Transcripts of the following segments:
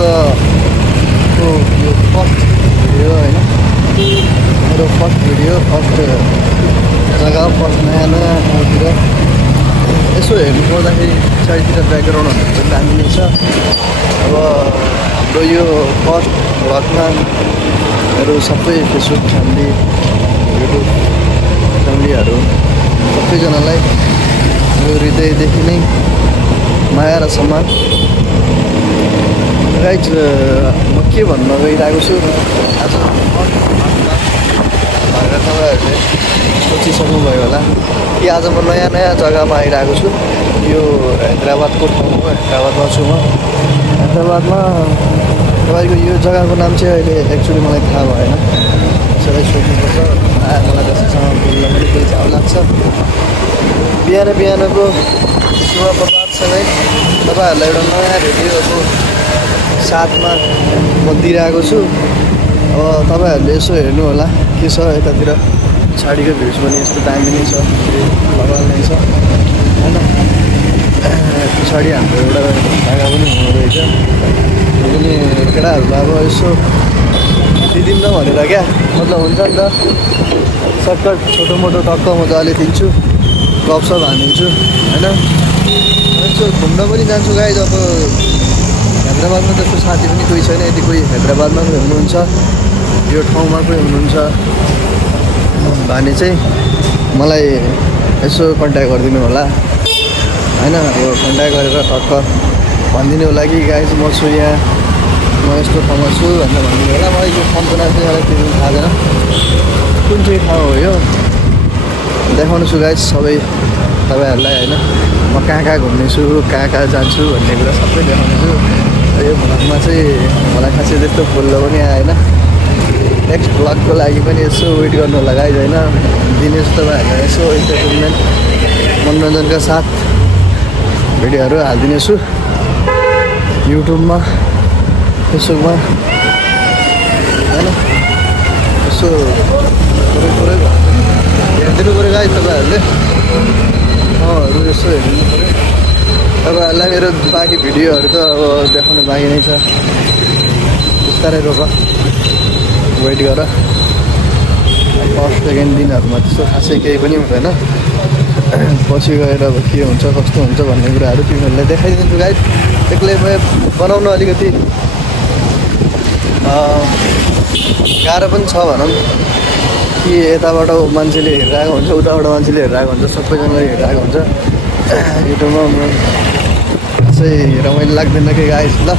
आजको यो first video होइन, मेरो फर्स्ट भिडियो, फर्स्ट जग्गा, फर्स्ट नयाँ नयाँ ठाउँतिर यसो हेर्नु पर्दाखेरि पछाडितिर ब्याकग्राउन्डहरू चाहिँ दामी नै छ। अब हाम्रो यो फर्स्ट भ्लगमा मेरो सबै फेसबुक फ्यामिली, युट्युब फ्यामिलीहरू सबैजनालाई मेरो हृदयदेखि नै माया र सम्मान। गाइज म के भन्न गइरहेको छु आज भनेर तपाईँहरूले सोचिसक्नुभयो होला कि आज म नयाँ नयाँ जग्गामा आइरहेको छु। यो हैदराबादको ठाउँ हो, हैदराबादमा छु म। हैदराबादमा तपाईँको यो जग्गाको नाम चाहिँ अहिले एक्चुअली मलाई थाहा भएन, कसैलाई सोध्नुपर्छ। मलाई त्यसैसँग बोल्न पनि केही चाउ लाग्छ। बिहानको शुभ प्रभातसँगै तपाईँहरूलाई एउटा नयाँ भिडियोको साथमा म दिइरहेको छु। अब तपाईँहरूले यसो हेर्नु होला के छ यतातिर। पछाडिको भ्युज पनि यस्तो दामी नै छ, भगवान् नै छ होइन। पछाडि हाम्रो एउटा जग्गा पनि हुँदो रहेछ। त्यो पनि केटाहरू अब यसो दिदिउँ न भनेर क्या, मतलब हुन्छ नि त सर्टकट छोटो मोटो टक्क मजाले दिन्छु, गफसप हानिदिन्छु होइन। यसो घुम्न पनि जान्छु गाइज। अब हैदराबादमा त्यस्तो साथी पनि कोही छैन। यदि कोही हैदराबादमा कोही हुनुहुन्छ, यो ठाउँमा कोही हुनुहुन्छ भने चाहिँ मलाई यसो कन्ट्याक्ट गरिदिनु होला होइन। अब कन्ट्याक्ट गरेर टक्क भनिदिनु होला कि गाइज म छु यहाँ, म यस्तो ठाउँमा छु भनेर भनिदिनु होला। मलाई यो ठाउँको नाम चाहिँ मलाई त्यति थाहा छैन, कुन चाहिँ ठाउँ हो यो देखाउनु छु गाइज सबै तपाईँहरूलाई होइन। म कहाँ कहाँ घुम्नेछु, कहाँ जान्छु भन्ने कुरा सबै देखाउने छु। यो भ्लगमा चाहिँ मलाई खासै त्यस्तो बोल्न पनि आएन। नेक्स्ट भ्लगको लागि पनि यसो वेट गर्नु होला गाइज होइन। दिनेछु तपाईँहरूलाई यसो इन्टरटेनमेन्ट मनोरञ्जनका साथ भिडियोहरू हालिदिनेछु युट्युबमा, फेसबुकमा होइन। यसो पुरै हेरिदिनु पऱ्यो गाइज तपाईँहरूले, ठाउँहरू यसो हेरिदिनु पऱ्यो। तपाईँहरूलाई मेरो बाँकी भिडियोहरू त अब देखाउनु बाँकी नै छ। बिस्तारै रोक, वेट गर। फर्स्ट सेकेन्ड दिनहरूमा त्यस्तो खासै केही पनि हुँदैन। पछि गएर अब के हुन्छ कस्तो हुन्छ भन्ने कुराहरू तिमीहरूलाई देखाइदिन्छु गाइड। एक्लै बनाउनु अलिकति गाह्रो पनि छ भनौँ कि यताबाट मान्छेले हेरिरहेको हुन्छ, उताबाट मान्छेले हेरिरहेको हुन्छ, सबैजनाले हेरिरहेको हुन्छ। युट्युबमा खासै रमाइलो लाग्दैन कि गाइस। ल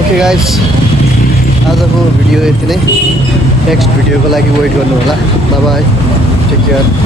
ओके गाइस, आजको भिडियो यति नै। नेक्स्ट भिडियोको लागि वेट गर्नु होला। Bye bye, take care.